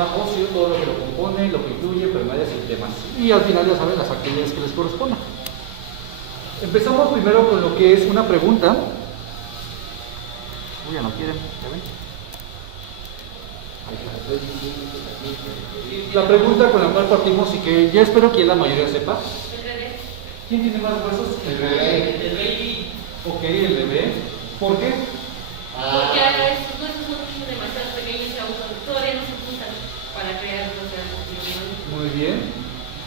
sistema óseo, todo lo que lo compone, lo que incluye, enfermedades y demás. Y al final ya saben las actividades que les correspondan. Empezamos primero con lo que es una pregunta. Uy, ya no quieren, ¿ya ven? La pregunta con la cual partimos y que ya espero que la mayoría sepa. El bebé. ¿Quién tiene más huesos? El bebé. El baby. Ok, el bebé. ¿Por qué? Porque ahora sus huesos son demasiado pequeños y aún todavía no se juntan para crear los grandes. Muy bien.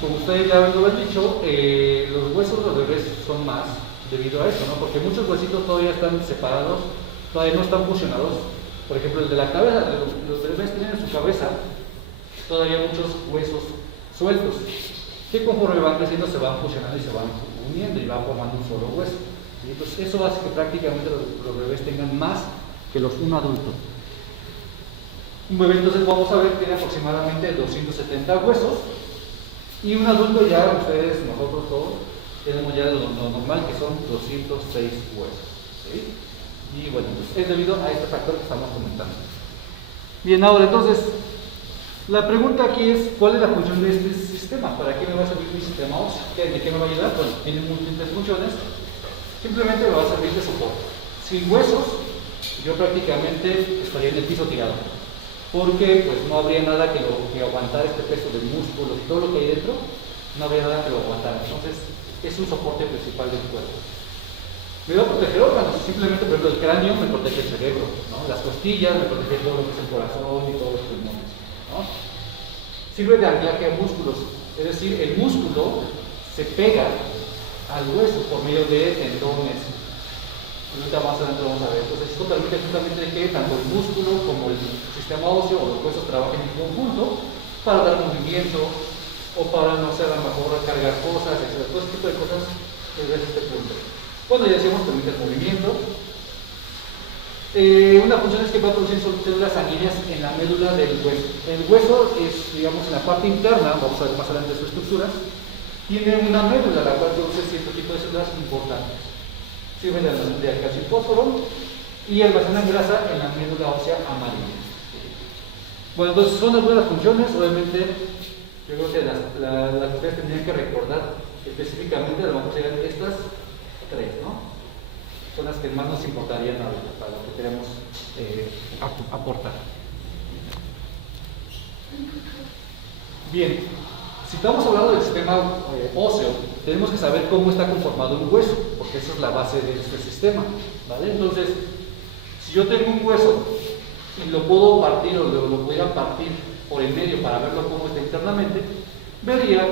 Como ustedes ya lo han dicho, los huesos de los bebés son más debido a eso, ¿no? Porque muchos huesitos todavía están separados, todavía no están fusionados. Por ejemplo, el de la cabeza, los bebés tienen en su cabeza todavía muchos huesos sueltos, que conforme van creciendo se van fusionando y se van uniendo y van formando un solo hueso. ¿Sí? Entonces eso hace que prácticamente los bebés tengan más que un adulto. Un bebé, entonces vamos a ver, tiene aproximadamente 270 huesos. Y un adulto ya, ustedes, nosotros todos, tenemos ya lo normal que son 206 huesos. ¿Sí? Y bueno, pues es debido a este factor que estamos comentando. Bien, ahora entonces, la pregunta aquí es, ¿cuál es la función de este sistema? ¿Para qué me va a servir mi sistema óseo? ¿De qué me va a ayudar? Bueno, tiene múltiples funciones. Simplemente me va a servir de soporte. Sin huesos, yo prácticamente estaría en el piso tirado. Porque pues no habría nada que aguantara este peso del músculo y todo lo que hay dentro, no habría nada que lo aguantara. Entonces, es un soporte principal del cuerpo. Me va a proteger órganos, simplemente por ejemplo el cráneo me protege el cerebro, ¿no? Las costillas me protegen todo lo que es el corazón y todos los pulmones, ¿no? Sirve de anclaje a músculos, es decir, el músculo se pega al hueso por medio de tendones. Ahorita más adelante vamos a ver. Entonces esto permite justamente que tanto el músculo como el sistema óseo o los huesos trabajen en conjunto para dar movimiento o para, no sé, a lo mejor cargar cosas, etc. Todo este tipo de cosas desde este punto. Bueno, ya decíamos, permite el movimiento. Una función es que va a producir células sanguíneas en la médula del hueso. El hueso es, digamos, en la parte interna, vamos a ver más adelante su estructura, tiene una médula la cual produce cierto tipo de células importantes. Sirve de calcio y fósforo y almacenan grasa en la médula ósea amarilla. Bueno, entonces son algunas funciones. Obviamente, yo creo que las que ustedes tendrían que recordar específicamente, a lo mejor serían estas tres, ¿no? Son las que más nos importarían ahorita para lo que queremos aportar. Bien, si estamos hablando del sistema óseo, tenemos que saber cómo está conformado un hueso, porque esa es la base de este sistema, ¿vale? Entonces, si yo tengo un hueso y lo puedo partir o lo pudiera partir por el medio para verlo cómo está internamente, vería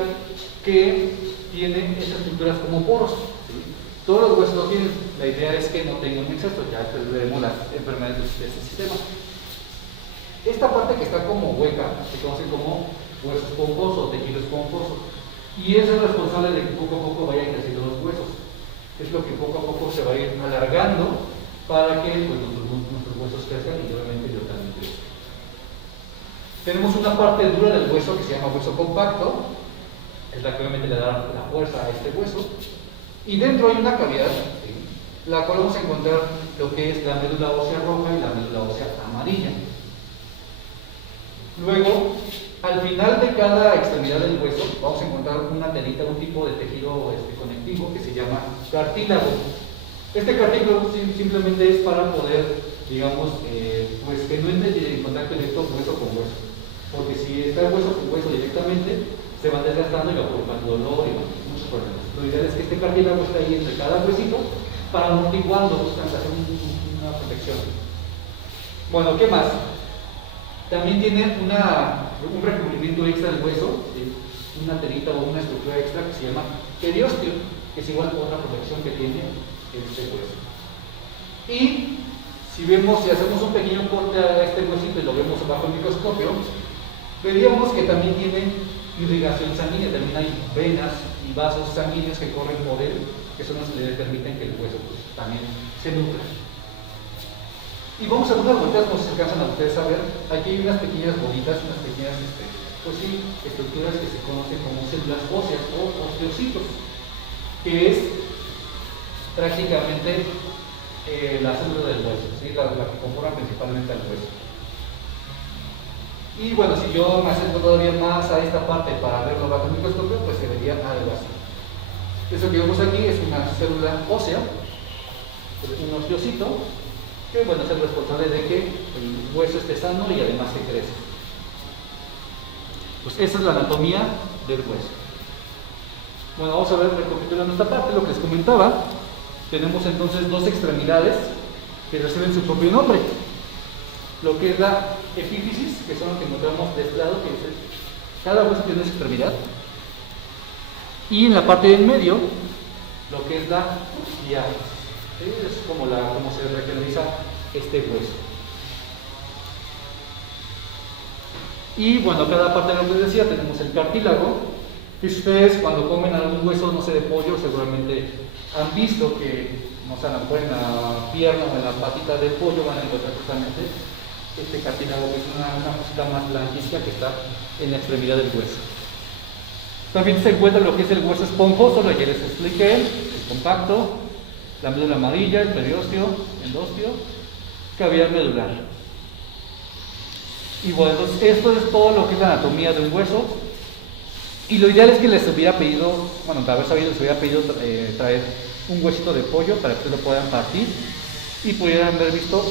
que tiene estas estructuras como poros, ¿sí? Todos los huesos lo tienen. La idea es que no tengan exceso, ya veremos las enfermedades de este sistema. Esta parte que está como hueca se conoce como hueso esponjoso, tejido esponjoso, y es el responsable de que poco a poco vayan creciendo los huesos. Es lo que poco a poco se va a ir alargando para que pues, nuestros huesos crezcan y obviamente yo también crezca. Tenemos una parte dura del hueso que se llama hueso compacto, es la que obviamente le da la fuerza a este hueso, y dentro hay una cavidad, ¿sí?, la cual vamos a encontrar lo que es la médula ósea roja y la médula ósea amarilla. Luego, al final de cada extremidad del hueso, vamos a encontrar una telita, un tipo de tejido conectivo que se llama cartílago. Este cartílago simplemente es para poder, digamos, pues que no entre en contacto directo hueso con hueso. Porque si está hueso con hueso directamente, se va desgastando y va provocando dolor y muchos problemas. Lo ideal es que este cartílago esté ahí entre cada huesito para amortiguando, buscando hacer una protección. Bueno, ¿qué más? También tiene un recubrimiento extra del hueso, ¿sí?, una telita o una estructura extra que se llama periósteo, que es igual a otra protección que tiene este hueso. Y si hacemos un pequeño corte a este huesito y lo vemos bajo el microscopio, veríamos que también tiene irrigación sanguínea, también hay venas y vasos sanguíneos que corren por él, que son los que le permiten que el hueso pues, también se nutra. Y vamos a dar unas bolitas, como se alcanzan a ustedes a ver. Aquí hay unas pequeñas bolitas, unas pequeñas pues sí, estructuras que se conocen como células óseas o osteocitos, que es prácticamente la célula del hueso, ¿sí?, la que conforma principalmente al hueso. Y bueno, si yo me acerco todavía más a esta parte para verlo bajo el microscopio, pues se vería algo así. Eso que vemos aquí es una célula ósea, un osteocito, que bueno, es el responsable de que el hueso esté sano y además que crezca. Pues esa es la anatomía del hueso. Bueno, vamos a ver, recapitulando esta parte, lo que les comentaba. Tenemos entonces dos extremidades que reciben su propio nombre. Lo que es la epífisis, que son los que encontramos de este lado, que es cada hueso tiene una extremidad. Y en la parte del medio, lo que es la diáfisis. ¿Sí? Es como se regionaliza este hueso. Y bueno, cada parte de lo que les decía, tenemos el cartílago. Y ustedes cuando comen algún hueso, no sé, de pollo, seguramente han visto que, no sé, a lo mejor en la pierna o en la patita del pollo van a encontrar justamente este cartílago, que es una cosita más blanquista que está en la extremidad del hueso. También se encuentra lo que es el hueso esponjoso, lo que les expliqué, el compacto, la médula amarilla, el periósteo, endósteo, cavidad medular. Y bueno, entonces esto es todo lo que es la anatomía de un hueso. Y lo ideal es que les hubiera pedido, bueno, de haber sabido, les hubiera pedido traer un huesito de pollo para que ustedes lo puedan partir y pudieran haber visto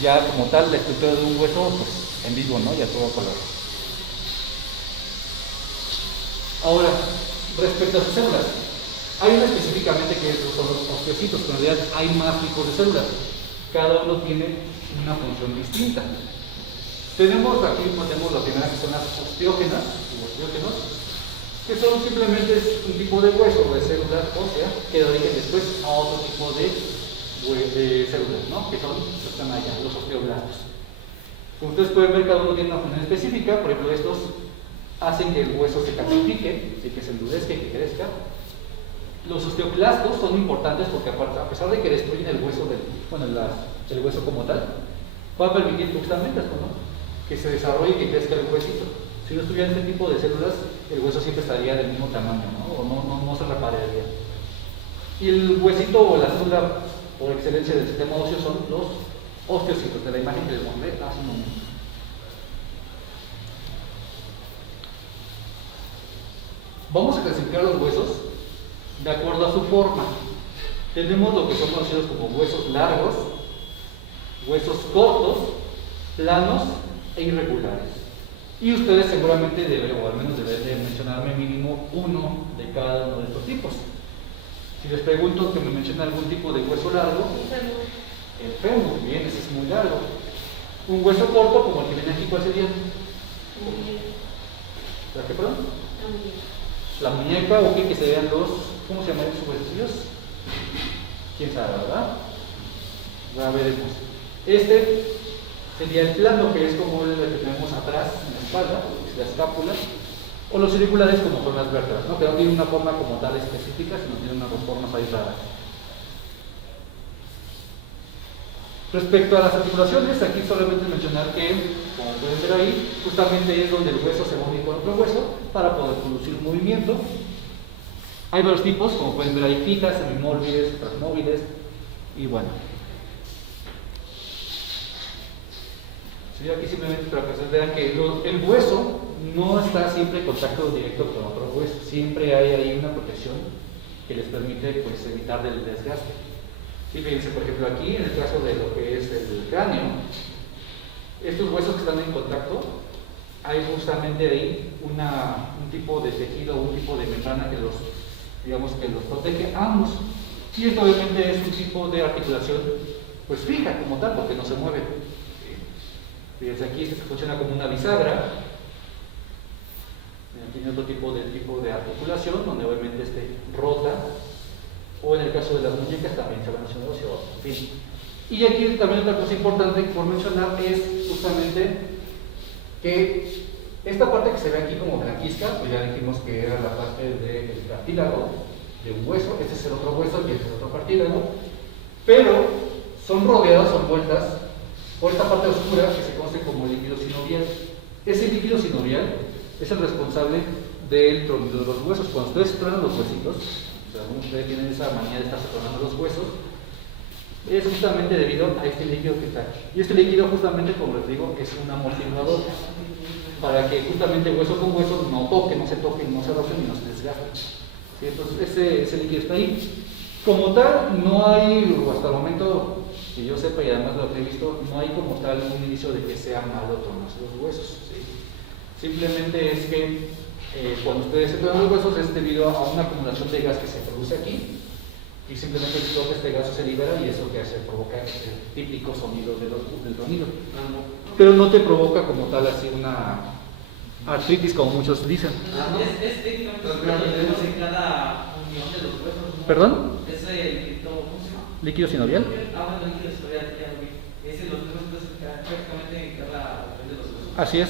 ya como tal la estructura de un hueso pues, en vivo, ¿no? Y a todo color. Ahora, respecto a sus células, hay una específicamente que son los osteocitos, pero en realidad hay más tipos de células. Cada uno tiene una función distinta. Tenemos aquí, ponemos la primera que son las osteógenas, o osteógenos, que son simplemente un tipo de hueso o de célula ósea que da origen después a otro tipo de células, ¿no? Que son, están allá, los osteoblastos. Como ustedes pueden ver, cada uno tiene una función específica. Por ejemplo, estos hacen que el hueso se calcifique, que se endurezca y que crezca. Los osteoclastos son importantes porque a pesar de que destruyen el hueso, el hueso como tal, va a permitir justamente esto, ¿no? Que se desarrolle y que crezca el huesito. Si no estuviera este tipo de células, el hueso siempre estaría del mismo tamaño, ¿no? O no se repararía. Y el huesito o la célula por excelencia del sistema óseo son los osteocitos, de la imagen que les mostré hace un momento. Vamos a clasificar los huesos de acuerdo a su forma. Tenemos lo que son conocidos como huesos largos, huesos cortos, planos e irregulares. Y ustedes seguramente deben, o al menos deben de mencionarme mínimo uno de cada uno de estos tipos. Si les pregunto que me mencionen algún tipo de hueso largo, el fémur, bien, ese es muy largo. Un hueso corto, como el que viene aquí, ¿cuál sería? ¿La qué, perdón? La muñeca, o que se vean los, ¿cómo se llaman sus huesillos? ¿Quién sabe, verdad? Ya veremos. Este sería el plano, que es como el que tenemos atrás en la espalda, que es la escápula, o los circulares, como son las vértebras, ¿no? Que no tienen una forma como tal específica, sino tienen unas formas ahí raras. Respecto a las articulaciones, aquí solamente mencionar que, como pueden ver ahí, justamente es donde el hueso se une con otro hueso para poder producir movimiento. Hay varios tipos, como pueden ver ahí, fijas, semimóviles, transmóviles, y bueno. Sí, aquí simplemente para que ustedes vean que el hueso no está siempre en contacto directo con otro hueso, siempre hay ahí una protección que les permite pues, evitar el desgaste. Sí, fíjense, por ejemplo, aquí en el caso de lo que es el cráneo, estos huesos que están en contacto, hay justamente ahí un tipo de tejido, un tipo de membrana que los, digamos, que los protege a ambos. Y esto obviamente es un tipo de articulación pues fija como tal, porque no se mueve. Fíjense, aquí este funciona como una bisagra. Aquí tiene otro tipo de articulación, donde obviamente rota. O en el caso de las muñecas también se va mencionando, en fin. Y aquí también otra cosa importante por mencionar es justamente que esta parte que se ve aquí como blanquizca, pues ya dijimos que era la parte del cartílago, de un hueso. Este es el otro hueso y este es el otro cartílago. Pero son rodeadas, son envueltas por esta parte oscura que se conoce como líquido sinovial. Ese líquido sinovial es el responsable del tronido de los huesos. Cuando ustedes tronan los huesitos, o sea, algunos de ustedes tienen esa manía de estarse tronando los huesos, es justamente debido a este líquido que está aquí. Y este líquido justamente, como les digo, es un amortiguador. para que justamente hueso con hueso no toque, no se toque, no se roce ni no se desgaste. ¿Sí? Entonces ese líquido está ahí. Como tal, no hay, o hasta el momento que yo sepa y además lo que he visto, no hay como tal un inicio de que sea malo tomarse los huesos. ¿Sí? Simplemente es que cuando ustedes se toman los huesos es debido a una acumulación de gas que se produce aquí y simplemente todo este gas se libera y eso que hace provoca el típico sonido del tronido. Pero no te provoca como tal así una artritis como muchos dicen. Es técnicamente lo tenemos en cada unión de los huesos, ¿no? ¿Perdón? Es el líquido, ¿cómo se llama? ¿Líquido sinovial? Bueno, líquido sinovial, ya lo vi. Es en los huesos, prácticamente en cada unión de los huesos. Así es.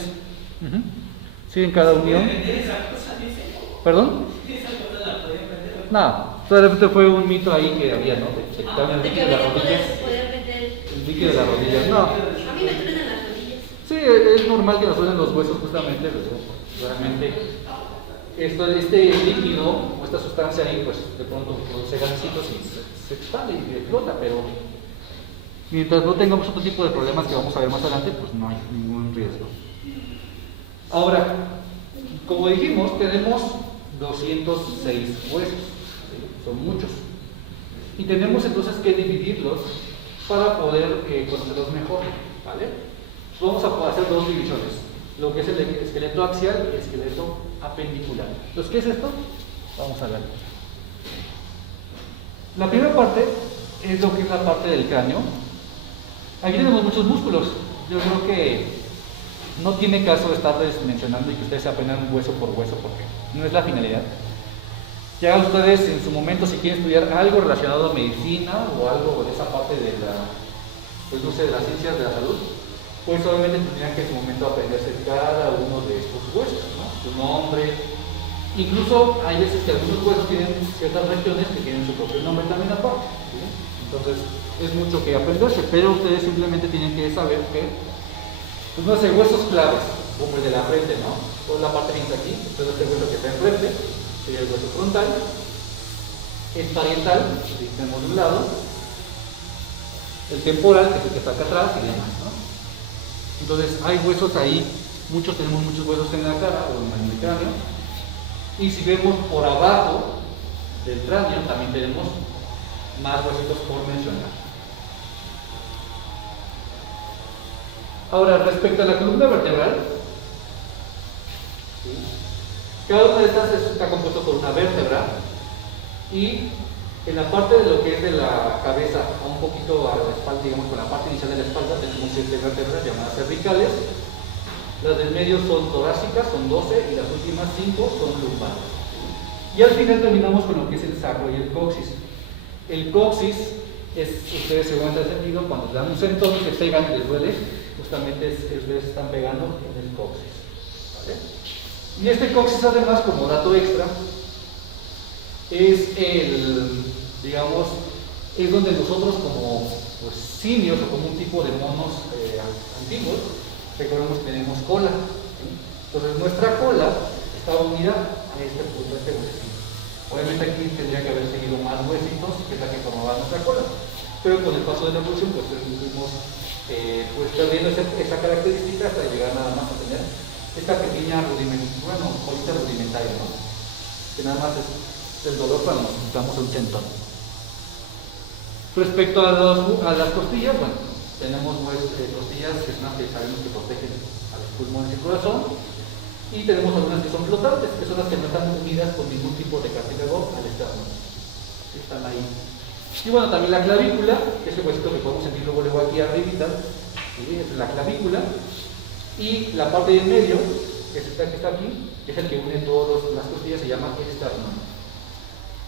Sí, en cada unión. ¿Pueden vender esa cosa, dice? ¿Perdón? ¿Esa cosa la podían vender? No, solamente fue un mito ahí que había, ¿no? Se quitaban el De que líquido de las había rodillas. poder meter. El líquido de las rodillas, no. A mí me truenan las rodillas. Sí, es normal que nos suenen los huesos justamente, pero realmente este líquido o esta sustancia ahí, pues de pronto produce gasecitos y se expande y explota, pero mientras no tengamos otro tipo de problemas que vamos a ver más adelante, pues no hay ningún riesgo. Ahora, como dijimos, tenemos 206 huesos, ¿sí? Son muchos, y tenemos entonces que dividirlos para poder conocerlos mejor, ¿vale? Vamos a hacer dos divisiones, lo que es el esqueleto axial y el esqueleto apendicular. Entonces, ¿qué es esto? Vamos a ver. La primera parte es lo que es la parte del cráneo. Aquí tenemos muchos músculos. Yo creo que no tiene caso estarles mencionando y que ustedes se aprendan hueso por hueso porque no es la finalidad. Ya ustedes en su momento, si quieren estudiar algo relacionado a medicina o algo de esa parte de pues no sé, de las ciencias de la salud, pues obviamente tendrían que en su momento aprenderse cada uno de estos huesos, ¿no? Su nombre. Incluso hay veces que algunos huesos tienen ciertas regiones que tienen su propio nombre también aparte, ¿sí? Entonces es mucho que aprenderse, pero ustedes simplemente tienen que saber que, pues no sé, huesos claves, como el de la frente, ¿no? Toda la parte que está aquí, entonces este hueso que está enfrente sería el hueso frontal, el parietal, que tenemos de un lado, el temporal, que es el que está acá atrás, y demás, ¿no? Entonces hay huesos ahí, tenemos muchos huesos en la cara o en el cráneo, y si vemos por abajo del cráneo también tenemos más huesitos por mencionar. Ahora, respecto a la columna vertebral, ¿sí? Cada una de estas está compuesta por una vértebra y en la parte de lo que es de la cabeza, un poquito a la espalda, digamos con la parte inicial de la espalda, tenemos 7 vértebras llamadas cervicales. Las del medio son torácicas, son 12, y las últimas 5 son lumbares. Y al final terminamos con lo que es el sacro y el coxis. El coxis ustedes seguramente han sentido cuando dan un sentón y se pegan y les duele, justamente ustedes están pegando en el coxis, ¿vale? Y este coxis, además, como dato extra, es digamos, es donde nosotros como pues, simios o como un tipo de monos antiguos, recordemos que tenemos cola, ¿sí? Entonces nuestra cola está unida a este punto, a este huesito. Obviamente aquí tendría que haber seguido más huesitos, que es la que formaba nuestra cola, pero con el paso de la evolución pues fuimos pues, perdiendo esa característica hasta llegar nada más a tener esta pequeña colita rudimentaria, ¿no? Que nada más es el dolor cuando nos quitamos un tendón. Respecto a las costillas, bueno, tenemos costillas que son las que sabemos que protegen a los pulmones y el corazón, y tenemos algunas que son flotantes, que son las que no están unidas con ningún tipo de cartílago al externo. Están ahí. Y bueno, también la clavícula, que es el huesito que podemos sentir luego aquí arribita, ¿sí? Es la clavícula, y la parte de en medio, que es esta que está aquí, que es el que une todas las costillas, se llama esternón.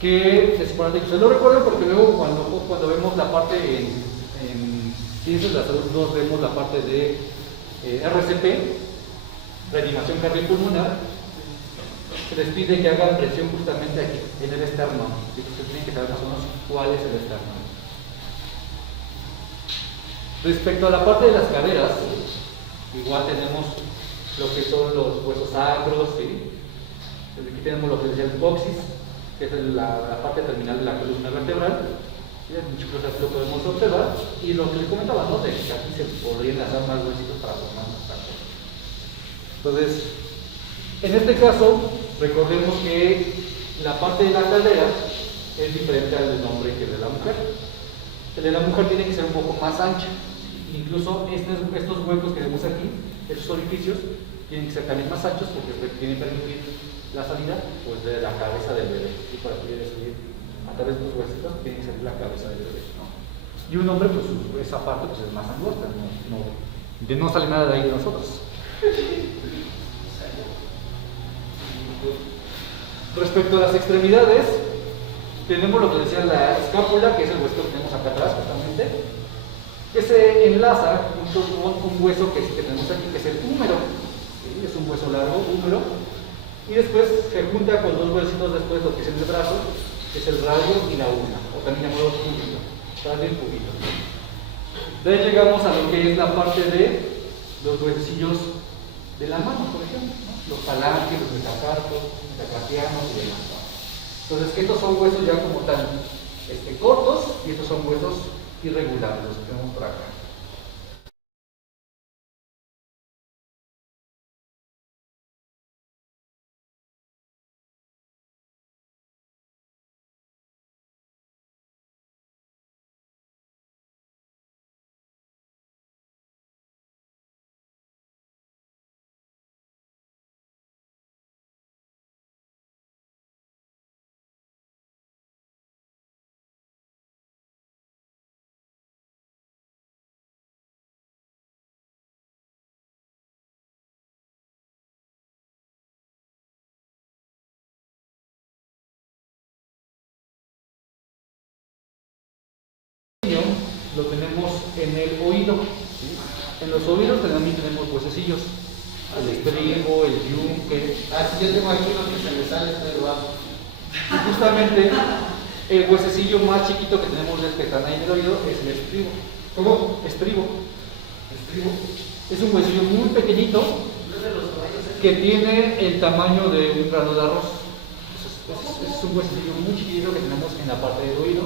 Que se supone que ustedes lo recuerdan porque luego cuando vemos la parte en ciencias de la salud, nos vemos la parte de RCP, reanimación cardiopulmonar, se les pide que hagan presión justamente aquí, en el esternón. Ustedes tienen que saber más o menos cuál es el esternón. Respecto a la parte de las caderas, igual tenemos lo que son los huesos sacros, ¿sí? Aquí tenemos lo que es el coxis, que es la parte terminal de la columna vertebral. ¿Sí? Muchas cosas lo podemos observar. Y lo que les comentaba, ¿no? De que aquí se podrían hacer más huesitos para formar más parte. Entonces, en este caso, recordemos que la parte de la cadera es diferente al del hombre que el de la mujer. El de la mujer tiene que ser un poco más ancha. Incluso estos huecos que vemos aquí, estos orificios, tienen que ser también más anchos porque tienen que permitir la salida pues, de la cabeza del bebé. Y para poder subir a través de los huesitos, tiene que salir la cabeza del bebé, ¿no? Y un hombre, pues esa parte pues, es más angosta, no sale nada de ahí de nosotros. Respecto a las extremidades, tenemos lo que decía la escápula, que es el hueso que tenemos acá atrás, justamente, que se enlaza junto con un hueso que tenemos aquí, que es el húmero. ¿Sí? Es un hueso largo, húmero, y después se junta con dos huesitos después, lo que es el brazo, que es el radio y la ulna, o también llamado pubilo, radio y pubilo. De ahí llegamos a lo que es la parte de los huesecillos de la mano, por ejemplo, ¿no? Los falanges, los metacarpos, metacarpianos y demás. Entonces, estos son huesos ya como tan cortos y estos son huesos irregulares, los que tenemos por acá. Lo tenemos en el oído, ¿sí? En los oídos también tenemos huesecillos, el estribo, el yunque. Si yo tengo aquí uno que se me sale, estoy debajo. Y justamente el huesecillo más chiquito que tenemos que están ahí en el oído es el estribo. ¿Cómo? Estribo. Estribo. Es un huesillo muy pequeñito que tiene el tamaño de un grano de arroz. Es un huesecillo muy chiquito que tenemos en la parte del oído.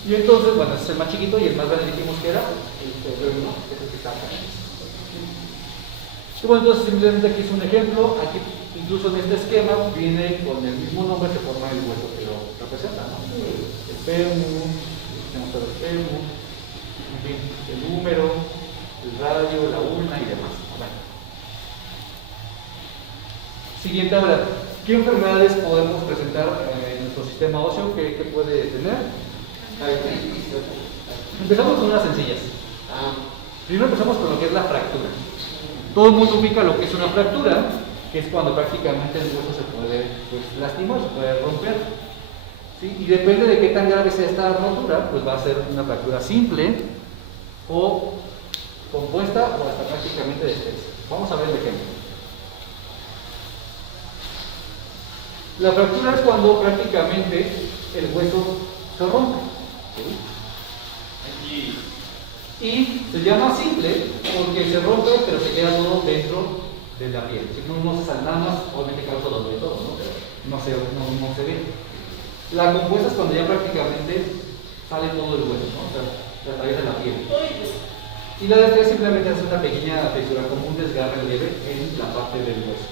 Y entonces, bueno, ese es el más chiquito y el más grande dijimos que era el cerebro, ¿no? Que es el que está acá. Y bueno, entonces simplemente aquí es un ejemplo. Aquí, incluso en este esquema, viene con el mismo nombre que forma el hueso que lo representa, ¿no? El fémur, tenemos el fémur, en fin, el húmero, el radio, la ulna y demás. Bueno. Siguiente ahora, ¿qué enfermedades podemos presentar en nuestro sistema óseo? ¿Qué puede tener? Empezamos con unas sencillas. Primero empezamos con lo que es la fractura. Todo el mundo ubica lo que es una fractura, que es cuando prácticamente el hueso se puede lastimar, se puede romper. ¿Sí? Y depende de qué tan grave sea esta rotura, pues va a ser una fractura simple o compuesta o hasta prácticamente deshecha. Vamos a ver el ejemplo. La fractura es cuando prácticamente el hueso se rompe. ¿Sí? Y se llama simple porque se rompe pero se queda todo dentro de la piel. Si no se sale nada más, obviamente causa dolor y todo, ¿no? Pero no se ve. La compuesta es cuando ya prácticamente sale todo el hueso, ¿no? O sea, se atraviesa la piel. Y la deshecha simplemente es una pequeña fisura, como un desgarre leve en la parte del hueso.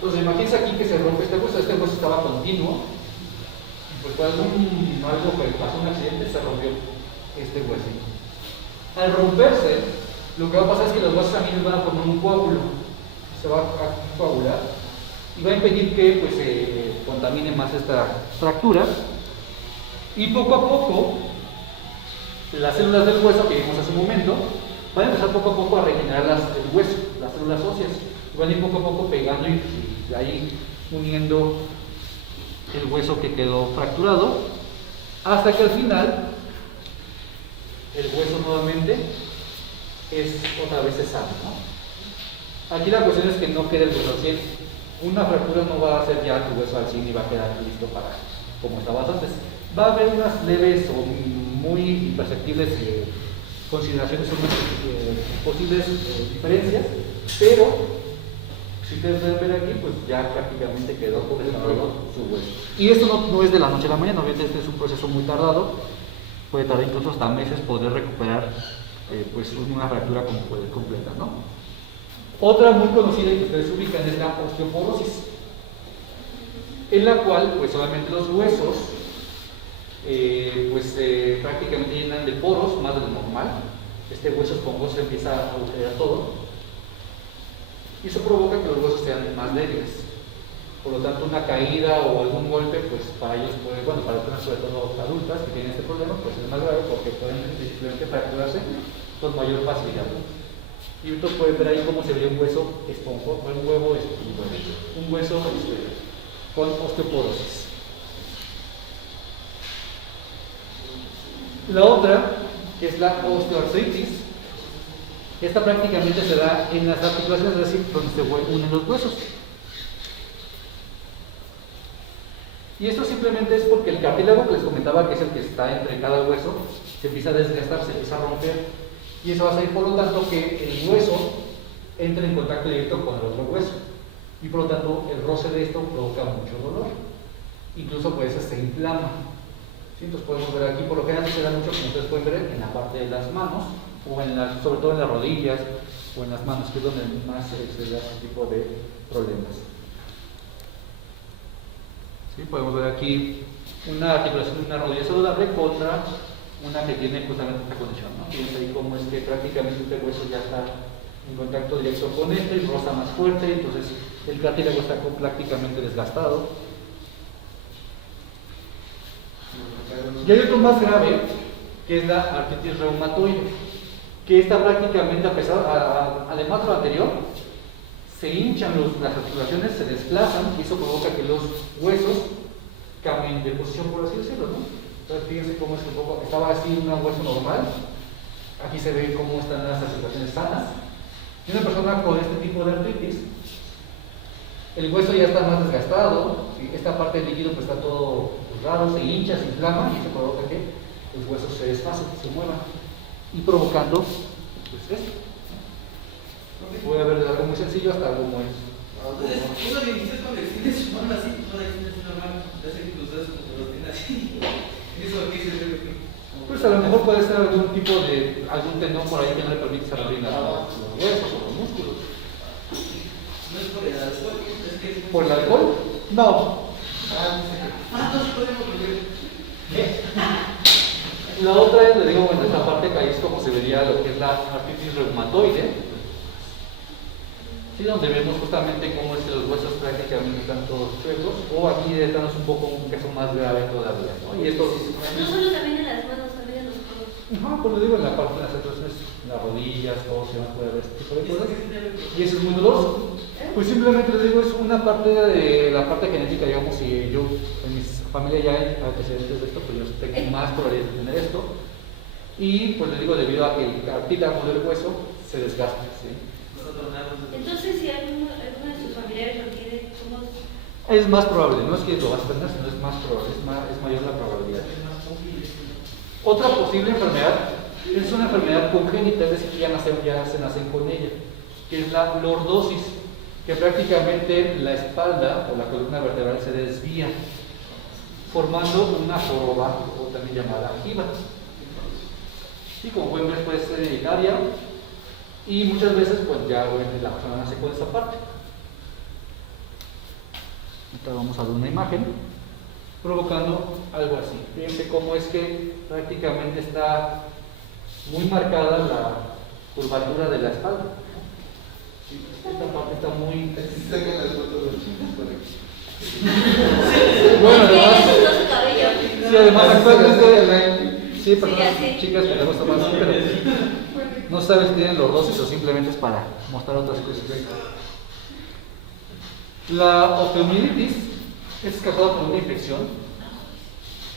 Entonces imagínense aquí que se rompe este hueso estaba continuo. Pues fue algo que pasó un accidente, se rompió este hueso. Al romperse, lo que va a pasar es que los huesos también van a formar un coágulo, se va a coagular y va a impedir que pues, se contamine más esta fractura. Y poco a poco, las células del hueso que vimos hace un momento van a empezar poco a poco a regenerar el hueso, las células óseas, y van a ir poco a poco pegando y ahí uniendo el hueso que quedó fracturado, hasta que al final el hueso nuevamente es otra vez sano, ¿no? Aquí la cuestión es que no quede el hueso al 100. Una fractura no va a hacer ya tu hueso al 100 y va a quedar listo para como estabas antes. Va a haber unas leves o muy imperceptibles consideraciones sobre posibles diferencias, pero si ustedes pueden ver aquí, pues ya prácticamente quedó restaurado su hueso. Y esto no es de la noche a la mañana, obviamente este es un proceso muy tardado, puede tardar incluso hasta meses poder recuperar pues una fractura completa, ¿no? Otra muy conocida y que ustedes ubican es la osteoporosis, en la cual pues solamente los huesos prácticamente llenan de poros más de lo normal. Este hueso esponjoso empieza a agujerear todo y eso provoca que los huesos sean más débiles. Por lo tanto, una caída o algún golpe, pues para ellos puede, bueno, para personas sobre todo adultas que tienen este problema, pues es más grave porque pueden simplemente fracturarse con mayor facilidad. Y ustedes pueden ver ahí cómo se ve un hueso esponjoso, un hueso con osteoporosis. La otra, que es la osteoartritis, esta prácticamente se da en las articulaciones, es decir, donde se unen los huesos. Y esto simplemente es porque el cartílago que les comentaba, que es el que está entre cada hueso, se empieza a desgastar, se empieza a romper. Y eso va a hacer, por lo tanto, que el hueso entre en contacto directo con el otro hueso. Y por lo tanto, el roce de esto provoca mucho dolor. Incluso pues se inflama. ¿Sí? Entonces podemos ver aquí, por lo general se da mucho, como ustedes pueden ver, en la parte de las manos, o sobre todo en las rodillas, o en las manos, que es donde más se da este tipo de problemas. ¿Sí? Podemos ver aquí una articulación de una rodilla saludable contra una que tiene justamente esta condición, ¿no? Fíjense ahí cómo es que prácticamente este hueso ya está en contacto directo con este y roza más fuerte, entonces el cartílago está prácticamente desgastado. Y hay otro más grave, que es la artritis reumatoide, que esta prácticamente, además de lo anterior, se hinchan las articulaciones, se desplazan, y eso provoca que los huesos cambien de posición, por así decirlo, ¿no? Entonces fíjense cómo es que estaba así un hueso normal, aquí se ve cómo están las articulaciones sanas, y una persona con este tipo de artritis, el hueso ya está más desgastado, y esta parte del líquido pues está todo raro, se hincha, se inflama, y eso provoca que los huesos se desfacen, se muevan, y provocando pues esto. Puede haber de algo muy sencillo hasta algo muy... Entonces, uno de mis con el fin de semana así, no es normal, ya sé que los dedos como lo tienen así. Eso aquí se ve. Pues a lo mejor puede ser algún tipo de, algún tendón por ahí que no le permite abrir los huesos o los músculos. No es por el alcohol, es que es... ¿Por el alcohol? No. Entonces podemos volver. La otra es, le digo, bueno, esta parte que ahí es como se vería lo que es la artritis reumatoide. Sí, donde vemos justamente cómo es que los huesos prácticamente están todos chuecos, o aquí estamos un poco un caso más grave todavía, ¿no? Y esto... No solo también en las manos, también en los codos. No, pues lo digo en la parte de las articulaciones, las rodillas, todo se va a poder ver este tipo de cosas. Y eso es muy doloroso. Pues simplemente les digo, es una parte de la parte genética, digamos, si yo, en mi familia ya hay antecedentes de esto, pues yo tengo más probabilidad de tener esto. Y pues les digo, debido a que el cartílago del hueso se desgasta, ¿sí? Entonces, si alguno de sus familiares lo tiene, ¿cómo? Es más probable, no es que lo vas a tener, sino es más probable, es mayor la probabilidad. Otra posible enfermedad es una enfermedad congénita, es decir, que ya se nacen con ella, que es la lordosis, que prácticamente la espalda o la columna vertebral se desvía, formando una joroba, o también llamada jiba. Y como pueden ver, puede ser hereditaria. Y muchas veces, pues ya obviamente la persona nace con esta parte. Ahorita vamos a ver una imagen provocando algo así. Fíjense cómo es que prácticamente está muy marcada la curvatura de la espalda. Esta parte está muy... Bueno, además... Sí, además actualmente... Sí, personas chicas que les gusta más, pero no sabes si tienen lordosis o simplemente es para mostrar otras cosas. La osteomielitis es causada por una infección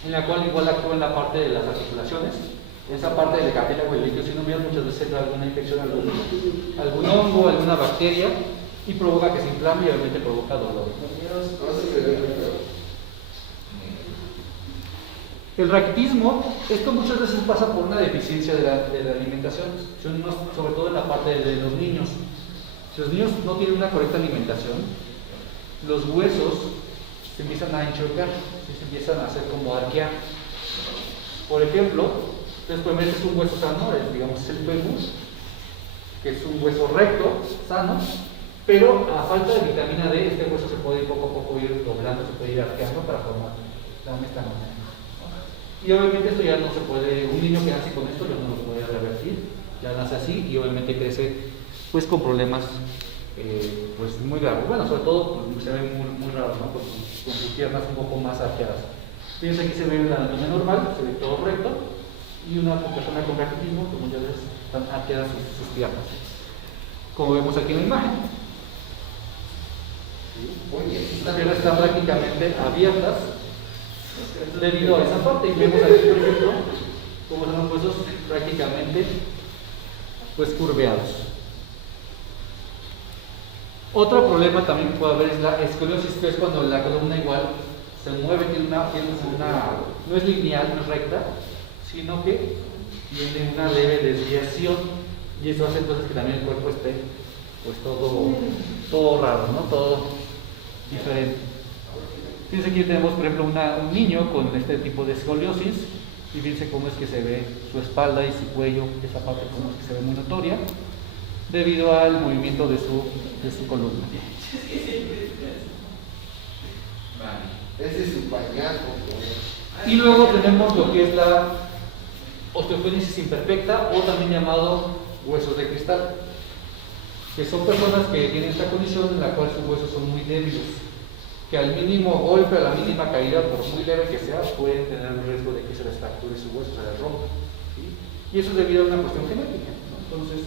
en la cual igual actúa en la parte de las articulaciones. Esa parte del cartílago y el líquido sinovial muchas veces entra alguna infección, algún hongo, alguna bacteria y provoca que se inflame y obviamente provoca dolor. El raquitismo, esto muchas veces pasa por una deficiencia de la alimentación, sobre todo en la parte de los niños. Si los niños no tienen una correcta alimentación, los huesos se empiezan a enchocar, se empiezan a hacer como arquear. Por ejemplo, ustedes pueden ver que es un hueso sano, digamos es el fémur, que es un hueso recto, sano, pero a falta de vitamina D, este hueso se puede poco a poco ir doblando, se puede ir arqueando para formar esta manera. Y obviamente esto ya no se puede, un niño que nace con esto ya no lo puede revertir, ya nace así y obviamente crece pues con problemas pues muy graves. Bueno, sobre todo pues, se ven muy raros, ¿no? Con sus piernas un poco más arqueadas. Fíjense aquí se ve la anatomía normal, se ve todo recto y una persona con raquitismo, como ya ves, están arqueadas sus piernas. Como vemos aquí en la imagen. Las piernas están prácticamente abiertas debido a esa parte y vemos aquí por ejemplo cómo son los huesos prácticamente pues curveados. Otro problema también que puede haber es la escoliosis, que es cuando la columna igual se mueve, no es lineal, no es recta, sino que tiene una leve desviación y eso hace entonces que también el cuerpo esté pues todo raro, ¿no? Todo diferente. Fíjense aquí tenemos por ejemplo un niño con este tipo de escoliosis y fíjense cómo es que se ve su espalda y su cuello, esa parte como es que se ve muy notoria debido al movimiento de su columna. Ese es su pañal. Y luego tenemos lo que es la osteogénesis imperfecta o también llamado huesos de cristal, que son personas que tienen esta condición en la cual sus huesos son muy débiles, que al mínimo golpe, a la mínima caída, por muy leve que sea, pueden tener el riesgo de que se les fracture su hueso, se les rompa, ¿sí? Y eso es debido a una cuestión genética, ¿no? Entonces,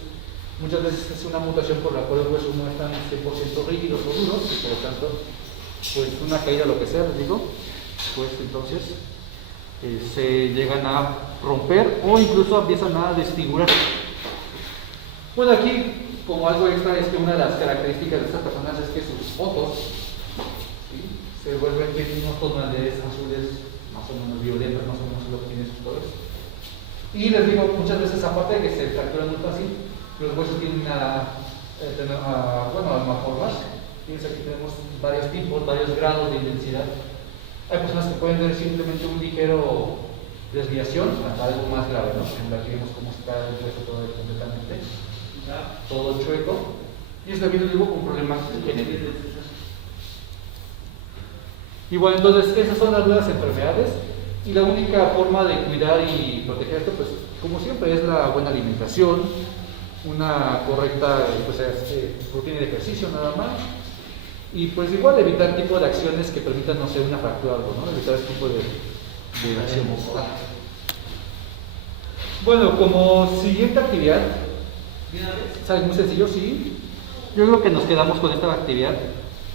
muchas veces es una mutación por la cual los huesos no están 100% rígidos o duros y por lo tanto, pues una caída, lo que sea, les digo, pues entonces se llegan a romper o incluso empiezan a desfigurar. Bueno, aquí como algo extra es que una de las características de estas personas es que sus fotos, ¿sí?, se vuelven, tienen unos tonalidades azules más o menos violetas, más o menos lo que tienen sus colores. Y les digo, muchas veces aparte de que se fracturan muy fácil, los huesos tienen almaformas. Fíjense, aquí tenemos varios tipos, varios grados de intensidad. Hay personas que pueden tener simplemente un ligero desviación hasta algo más grave, ¿no? Por ejemplo, aquí vemos cómo está el hueso todo completamente, todo chueco. Y es debido, digo, a un problema genético. Y bueno, entonces esas son algunas enfermedades. Y la única forma de cuidar y proteger esto, pues como siempre, es la buena alimentación, una correcta rutina de ejercicio nada más. Y pues igual evitar tipo de acciones que permitan, no sé, una fractura o algo, ¿no? Evitar ese tipo de acciones. Bueno, como siguiente actividad, ¿sabes? Muy sencillo, sí. Yo creo que nos quedamos con esta actividad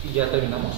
y ya terminamos.